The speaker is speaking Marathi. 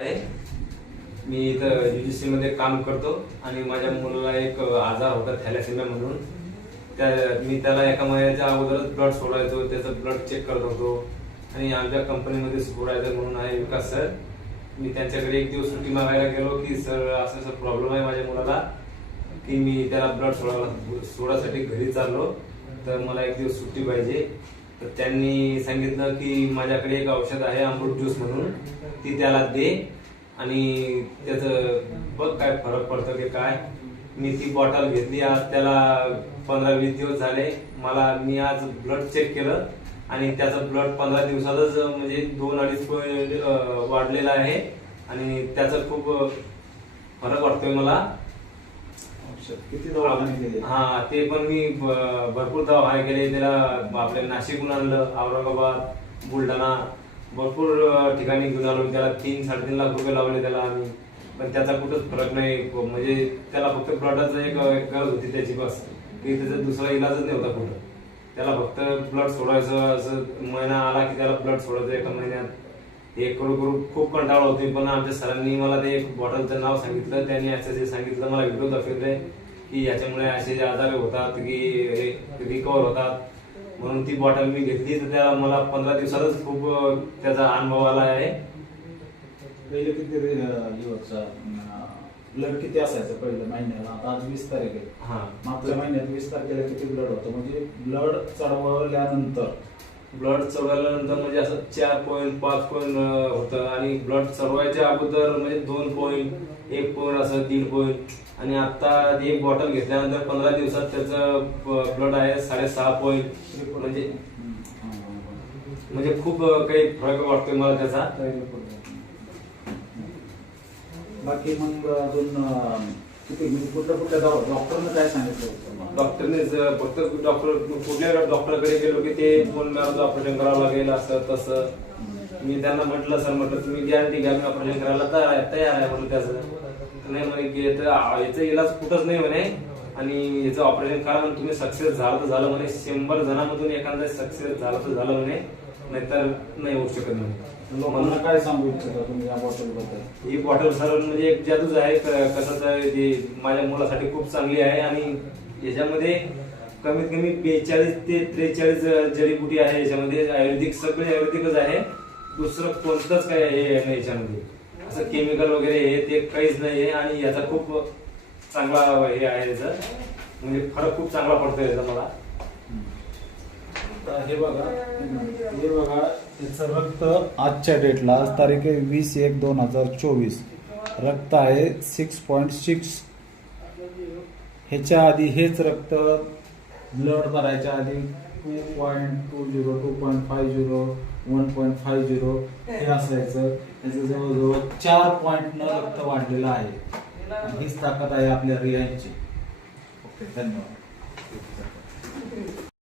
आहे. मी इथं UGC मध्ये काम करतो आणि माझ्या मुलाला एक आजार होता थॅलेसेमिया म्हणून. मी त्याला एका महिन्याच्या अगोदरच ब्लड सोडायचो, त्याचं ब्लड चेक करत होतो आणि आमच्या कंपनीमध्ये सोडायचं म्हणून आहे विकास सर. मी त्यांच्याकडे एक दिवस सुट्टी मागायला गेलो की सर असं असं प्रॉब्लेम आहे माझ्या मुलाला की मी त्याला ब्लड सोडायसाठी घरी चाललो, तर मला एक दिवस सुट्टी पाहिजे. तर त्यांनी सांगितलं की माझ्याकडे एक औषध आहे अमृत ज्यूस म्हणून, ती त्याला दे आणि त्याचं बघ काय फरक पडतो की काय. मी ती बॉटल घेतली. आज त्याला 15-20 दिवस झाले. मी आज ब्लड चेक केलं आणि त्याचं ब्लड 15 दिवसातच म्हणजे 2-2.5 पॉइंट वाढलेला आहे आणि त्याचा खूप फरक वाटतोय मला. किती दवाखाने केले? हा, ते पण मी भरपूर दवाखाने केले. त्याला आपल्या नाशिकहून आणलं, औरंगाबाद, बुलढाणा, भरपूर ठिकाणी घेऊन आलो. त्याला 3-3.5 लाख रुपये लावले त्याला आम्ही, पण त्याचा कुठंच फरक नाही. म्हणजे त्याला फक्त ब्लडचं एक गरज होती त्याची बस, की त्याचा दुसरा इलाजच नाही होता कुठं. त्याला फक्त ब्लड सोडायचं, असं महिना आला की त्याला ब्लड सोडायचं एका महिन्यात. हे करू खूप कंटाळा होते. पण आमच्या सरांनी मला ते एक बॉटलचं नाव सांगितलं, त्यांनी असं सांगितलं, मला व्हिडिओ दाखवले की याच्यामुळे असे आजार होतात की रिकवर होतात, म्हणून ती बॉटल मी घेतली. तर त्याला मला 15 दिवसातच खूप त्याचा अनुभव आला आहे. पहिले किती ब्लड किती असायचं पहिल्या महिन्याला? आता आज 20 तारीख आहे. हा, मागच्या महिन्यात 20 तारखेला किती ब्लड होतं? म्हणजे ब्लड चढवल्यानंतर म्हणजे असं 4 पॉइंट 5 पॉइंट होतं आणि ब्लड चढवायच्या अगोदर म्हणजे 2 पॉइंट 1 पॉइंट असं 1.5 पॉइंट. आणि आता एक बॉटल घेतल्यानंतर 15 दिवसात त्याचं ब्लड आहे 6.5 पॉइंट. म्हणजे खूप काही फरक वाटतोय मला त्याचा. बाकी मग अजून कुठल्या डॉक्टरने काय सांगितलं? डॉक्टरने फक्त कुठल्या डॉक्टरकडे गेलो की ते बोलणार ऑपरेशन करावं लागेल असं तसं. मी त्यांना म्हटलं सर, म्हटलं तुम्ही गॅरंटी घ्या मी ऑपरेशन करायला तयार आहे म्हणून. त्याचं नाही म्हणे की याचं इलाज कुठंच नाही म्हणे आणि याचं ऑपरेशन करा म्हणून. तुम्ही सक्सेस झालं तर झालं म्हणे, 100 जणांमधून एखादा सक्सेस झालं तर झालं म्हणे, नाहीतर नाही होऊ शकत म्हणे. लोकांना काय सांगू इच्छिता तुम्ही या बॉटल बद्दल? ही बॉटल सर म्हणजे एक जादूच आहे. कसं तर माझ्या मुलासाठी खूप चांगली आहे आणि याच्यामध्ये कमीत कमी 42 ते 43 जडीबुटी आहे. याच्यामध्ये आयुर्वेदिक, सगळे आयुर्वेदिकच आहे. दुसरं कोणतंच काय हे नाही याच्यामध्ये, असं केमिकल वगैरे हे ते काहीच नाही आहे. आणि याचा खूप चांगला हे आहे, याचा म्हणजे फरक खूप चांगला पडतो याचा मला. हे बघा याचं रक्त आजच्या डेटला, आज तारीख आहे 20/1/2024, रक्त आहे 6.6. ह्याच्या आधी हेच रक्त ब्लड भरायच्या आधी 2.20, 2.50, 1.50 हे असायचं. त्याचं जवळजवळ 4 पॉइंटनं रक्त वाढलेलं आहे. हीच ताकद आहे आपल्या रियांची. ओके, धन्यवाद.